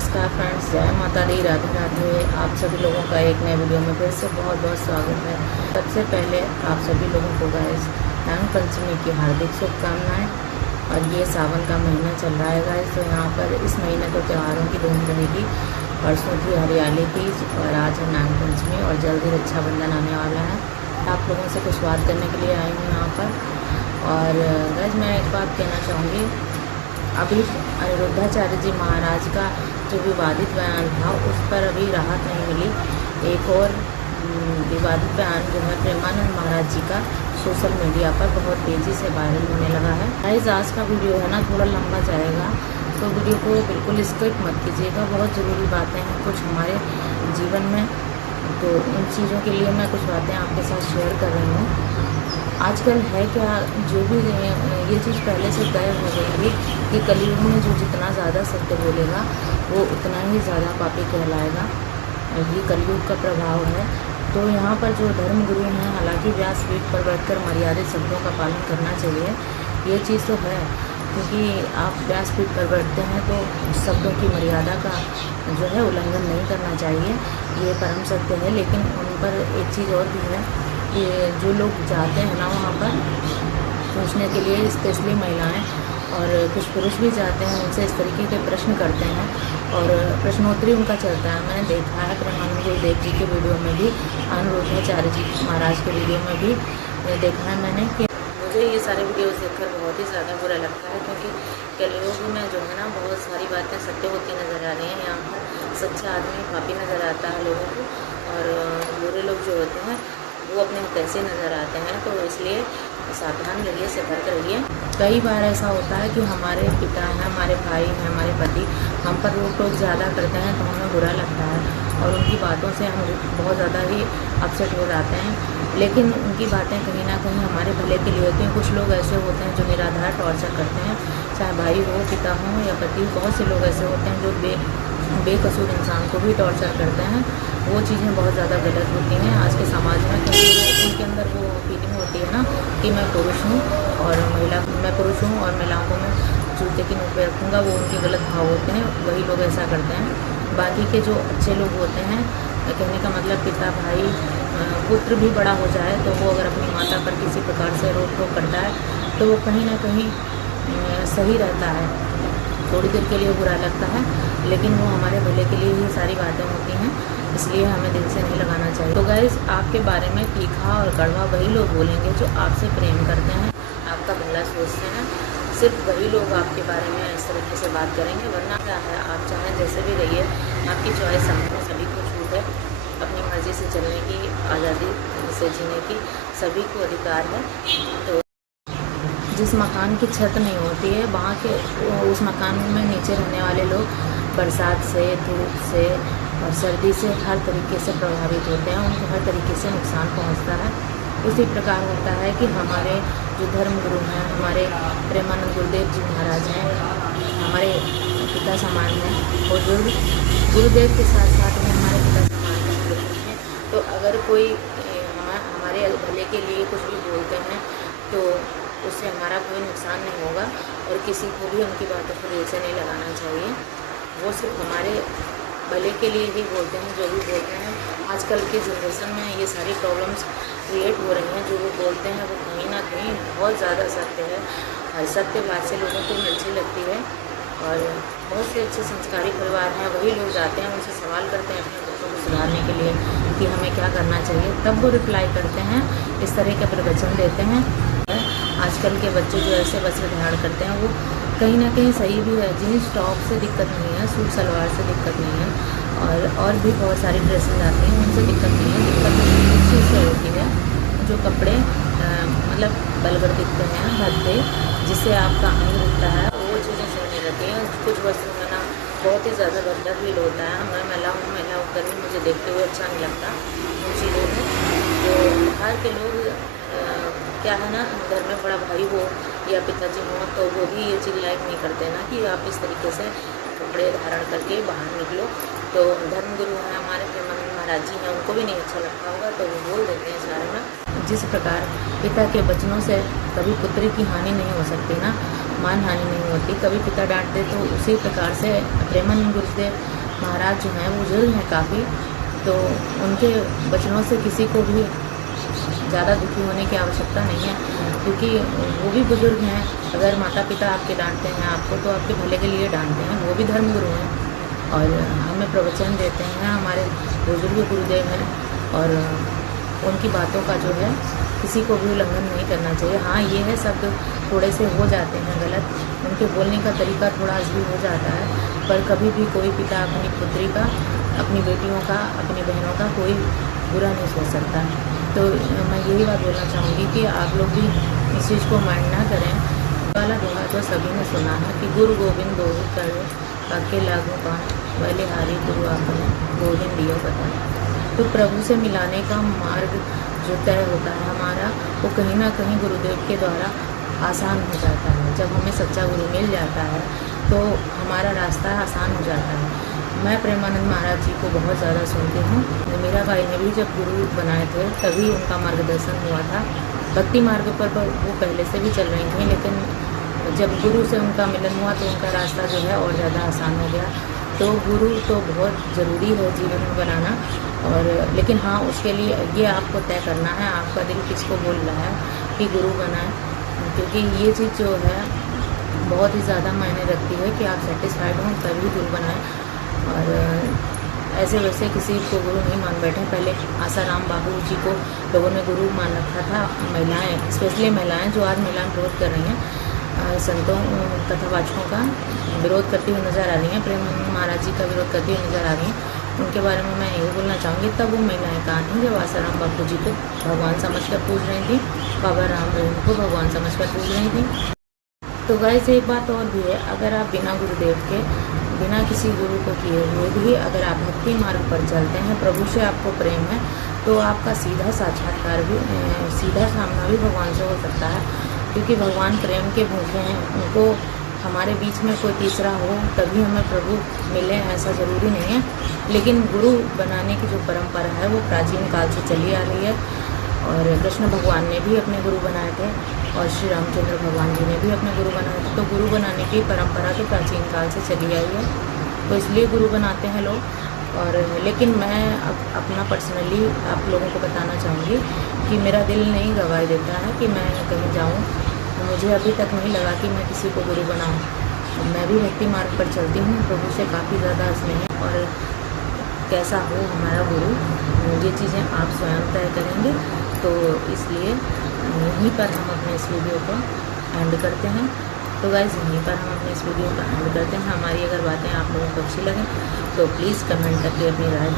नमस्कार फ्रेंड्स, जय माता दी, राधे राधे। आप सभी लोगों का एक नए वीडियो में फिर से बहुत बहुत स्वागत है। सबसे पहले आप सभी लोगों को गाइस नाग पंचमी की हार्दिक शुभकामनाएं। और ये सावन का महीना चल रहा है गाइस, तो यहाँ पर इस महीने तो त्योहारों की धूम रहेगी। परसों थी हरियाली तीज और आज है नाग पंचमी और जल्दी रक्षाबंधन आने वाला है। आप लोगों से कुछ बात करने के लिए आई हूँ यहाँ पर। और गाइस मैं एक बात कहना चाहूँगी, अभी अनिरुद्धाचार्य जी महाराज का जो विवादित बयान था उस पर अभी राहत नहीं मिली। एक और विवादित बयान जो है प्रेमानंद महाराज जी का सोशल मीडिया पर बहुत तेज़ी से वायरल होने लगा है। गाइस आज का वीडियो है ना थोड़ा लंबा जाएगा, तो वीडियो को बिल्कुल स्किप मत कीजिएगा। बहुत ज़रूरी बातें हैं कुछ हमारे जीवन में, तो उन चीज़ों के लिए मैं कुछ बातें आपके साथ शेयर कर रही हूँ। आजकल है क्या, जो भी ये चीज़ पहले से तय हो गई थी कि कलयुग में जो जितना ज़्यादा सत्य बोलेगा वो उतना ही ज़्यादा पापी कहलाएगा। ये कलयुग का प्रभाव है। तो यहाँ पर जो धर्म गुरु हैं, हालांकि व्यासपीठ पर बैठकर मर्यादित शब्दों का पालन करना चाहिए, ये चीज़ तो है, क्योंकि आप व्यासपीठ पर बैठते हैं तो शब्दों की मर्यादा का जो है उल्लंघन नहीं करना चाहिए, ये परम सत्य है। लेकिन उन पर एक चीज़ और भी है कि जो लोग जाते हैं ना वहाँ पर पूछने के लिए, स्पेशली महिलाएं और कुछ पुरुष भी जाते हैं, उनसे इस तरीके के प्रश्न करते हैं और प्रश्नोत्तरी उनका चलता है। मैंने देखा है ब्रह्मानंद गुरुदेव जी के वीडियो में भी, अनिरुद्धाचार्य जी महाराज के वीडियो में भी देखा है मैंने कि मुझे ये सारे वीडियोस देखकर बहुत ही ज़्यादा बुरा लगता है, क्योंकि कलयुग में जो है ना बहुत सारी बातें सत्य होती नज़र आ रही हैं। यहाँ पर सच्चा आदमी पापी नज़र आता है लोगों को, और बुरे लोग जो होते हैं वो अपने कैसे नज़र आते हैं। तो इसलिए सावधान रहिए, सतर्क रहिए। कई बार ऐसा होता है कि हमारे पिता हैं, हमारे भाई हैं, हमारे पति हम पर रोक टोक ज़्यादा करते हैं तो हमें बुरा लगता है और उनकी बातों से हम बहुत ज़्यादा ही अपसेट हो जाते हैं। लेकिन उनकी बातें कहीं ना कहीं हमारे भले के लिए होती हैं। कुछ लोग ऐसे होते हैं जो निराधार टॉर्चर करते हैं, चाहे भाई हो, पिता हो या पति। बहुत से लोग ऐसे होते हैं जो बेकसूर इंसान को भी टॉर्चर करते हैं। वो चीज़ें बहुत ज़्यादा गलत होती हैं आज के समाज में, क्योंकि उनके अंदर वो फीलिंग होती है ना कि मैं पुरुष हूँ और मैं पुरुष हूँ और महिलाओं को मैं जूते की नोक पे रखूँगा। वो उनके गलत भाव होते हैं, वही लोग ऐसा करते हैं। बाकी के जो अच्छे लोग होते हैं, कहने का मतलब पिता, भाई, पुत्र भी बड़ा हो जाए तो वो अगर अपनी माता पर किसी प्रकार से रोक टोक करता है तो वो कहीं ना कहीं सही रहता है। थोड़ी देर के लिए बुरा लगता है, लेकिन वो हमारे भले के लिए ही सारी बातें होती हैं, इसलिए हमें दिल से नहीं लगाना चाहिए। तो गाइस आपके बारे में तीखा और कड़वा वही लोग बोलेंगे जो आपसे प्रेम करते हैं, आपका भला सोचते हैं। सिर्फ वही लोग आपके बारे में इस तरीके से बात करेंगे, वरना क्या है, आप चाहें जैसे भी रहिए, आपकी चॉइस समझो, सभी को छूट है, अपनी मर्ज़ी से चलने की आज़ादी से जीने की सभी को अधिकार है। तो जिस मकान की छत नहीं होती है वहाँ के उस मकान में नीचे रहने वाले लोग बरसात से, धूप से और सर्दी से हर तरीके से प्रभावित होते हैं, उनको हर तरीके से नुकसान पहुंचता है। उसी प्रकार होता है कि हमारे जो धर्म गुरु हैं, हमारे प्रेमानंद गुरुदेव जी महाराज हैं, हमारे पिता समान हैं, और गुरुदेव के साथ साथ में हमारे पिता समान हैं। तो अगर कोई हमारे भले के लिए कुछ भी बोलते हैं तो उससे हमारा कोई नुकसान नहीं होगा, और किसी को भी उनकी बातों को दिल से नहीं लगाना चाहिए। वो सिर्फ हमारे भले के लिए ही बोलते हैं जो भी बोलते हैं। आजकल की जनरेशन में ये सारी प्रॉब्लम्स क्रिएट हो रही हैं। जो वो बोलते हैं वो कहीं ना कहीं बहुत ज़्यादा सत्य है, हर सत्य बात से लोगों को मिर्ची लगती है। और बहुत से अच्छे संस्कारी परिवार हैं, वही लोग जाते हैं, उनसे सवाल करते हैं अपने बच्चों को सुधारने के लिए कि हमें क्या करना चाहिए, तब वो रिप्लाई करते हैं, इस तरह के प्रवचन देते हैं। आजकल के बच्चे जो ऐसे वस्त्र धारण करते हैं वो कहीं ना कहीं सही भी है। जीन्स टॉप से दिक्कत नहीं है, सूट सलवार से दिक्कत नहीं है, और भी बहुत सारी ड्रेसेस आती हैं उनसे दिक्कत नहीं है। दिक्कत इस चीज़ से होती है जो कपड़े मतलब बलगर दिखते हैं, भद्दे, जिससे आपका अंग दिखता है, वो चीज़ें सही नहीं रहती हैं। कुछ वस्त्रों में ना बहुत ही ज़्यादा भद्दा फील होता है। मैं महिला होकर भी मुझे देखते हुए अच्छा नहीं लगता उन चीज़ों में। तो बाहर के लोग क्या है ना, घर में बड़ा भाई हो या पिताजी हो तो वो भी ये चीज़ लाइक नहीं करते ना कि आप इस तरीके से कपड़े धारण करके बाहर निकलो। तो धर्मगुरु हैं हमारे प्रेमानंद महाराज जी हैं, उनको भी नहीं अच्छा लगता होगा तो वो बोल देते हैं सारे में। जिस प्रकार पिता के वचनों से कभी पुत्री की हानि नहीं हो सकती ना, मान हानि नहीं होती। कभी पिता डांटते तो उसी प्रकार से प्रेमानंद गुरुदेव महाराज जो हैं वो बुजुर्ग हैं काफ़ी, तो उनके वचनों से किसी को भी ज़्यादा दुखी होने की आवश्यकता नहीं है, क्योंकि वो भी बुजुर्ग हैं। अगर माता पिता आपके डांटते हैं आपको तो आपके भले के लिए डांटते हैं, वो भी धर्मगुरु हैं और हमें प्रवचन देते हैं, हमारे बुजुर्ग गुरुदेव हैं और उनकी बातों का जो है किसी को भी उल्लंघन नहीं करना चाहिए। हाँ, ये है शब्द थोड़े से हो जाते हैं गलत, उनके बोलने का तरीका थोड़ा अजीब हो जाता है, पर कभी भी कोई पिता अपनी पुत्री का, अपनी बेटियों का, अपनी बहनों का कोई बुरा नहीं सोच सकता। तो मैं यही बात बोलना चाहूँगी कि आप लोग भी इस चीज़ को माइंड ना करें। वाला दोहा जो सभी ने सुना है कि गुरु गोविंद दोहु करे काके लागू पान वाले हारी गुरु आपने गोविंद दिया बताया। तो प्रभु से मिलाने का मार्ग जो तय होता है हमारा, वो कहीं ना कहीं गुरुदेव के द्वारा आसान हो जाता है। जब हमें सच्चा गुरु मिल जाता है तो हमारा रास्ता आसान हो जाता है। मैं प्रेमानंद महाराज जी को बहुत ज़्यादा सुनती हूँ। मेरा भाई ने भी जब गुरु बनाए थे तभी उनका मार्गदर्शन हुआ था। भक्ति मार्ग पर वो पहले से भी चल रही थी, लेकिन जब गुरु से उनका मिलन हुआ तो उनका रास्ता जो है और ज़्यादा आसान हो गया। तो गुरु तो बहुत ज़रूरी है जीवन में बनाना, और लेकिन हाँ, उसके लिए ये आपको तय करना है आपका दिल किसको बोल रहा है कि गुरु बनाए, क्योंकि ये चीज़ जो है बहुत ही ज़्यादा मायने रखती है कि आप सेटिस्फाइड हों तभी गुरु बनाएं। और ऐसे वैसे किसी को गुरु नहीं मान बैठे। पहले आसाराम बाबू जी को लोगों ने गुरु मान रखा था। महिलाएं, स्पेशली महिलाएं जो आज महिलाएं विरोध कर रही हैं, संतों कथावाचकों का विरोध करती हुई नज़र आ रही हैं, प्रेमानंद महाराज जी का विरोध करती हुई नज़र आ रही हैं, उनके बारे में मैं यही बोलना चाहूँगी। तब वो महिलाएं कहाँ थीं जब आसाराम बापू जी को भगवान समझकर पूज रही थी, बाबा राम रहीम को भगवान समझकर पूज रही थी। तो गाइस एक बात और भी है, अगर आप बिना गुरुदेव के, बिना किसी गुरु को किए हुए भी अगर आप भक्ति मार्ग पर चलते हैं, प्रभु से आपको प्रेम है, तो आपका सीधा साक्षात्कार भी, सीधा सामना भी भगवान से हो सकता है, क्योंकि भगवान प्रेम के भूखे हैं। उनको हमारे बीच में कोई तीसरा हो तभी हमें प्रभु मिले, ऐसा ज़रूरी नहीं है। लेकिन गुरु बनाने की जो परंपरा है वो प्राचीन काल से चली आ रही है, और कृष्ण भगवान ने भी अपने गुरु बनाए थे और श्री रामचंद्र भगवान जी ने भी अपने गुरु बनाए थे। तो गुरु बनाने की परंपरा तो प्राचीन काल से चली आई है, तो इसलिए गुरु बनाते हैं लोग। और लेकिन मैं अब अपना पर्सनली आप लोगों को बताना चाहूँगी कि मेरा दिल नहीं गवाही देता है कि मैं कहीं जाऊँ। मुझे अभी तक नहीं लगा कि मैं किसी को गुरु बनाऊँ। मैं भी भक्ति मार्ग पर चलती हूँ, प्रभु से काफ़ी ज़्यादा स्नेह, और कैसा हो हमारा गुरु ये चीज़ें आप स्वयं तय करेंगे। तो इसलिए यहीं पर हम अपने इस वीडियो को एंड करते हैं। तो गाइज़ यहीं पर हम अपने इस वीडियो को एंड करते हैं। हमारी अगर बातें आप लोगों को अच्छी लगें तो प्लीज़ कमेंट करके अपनी राय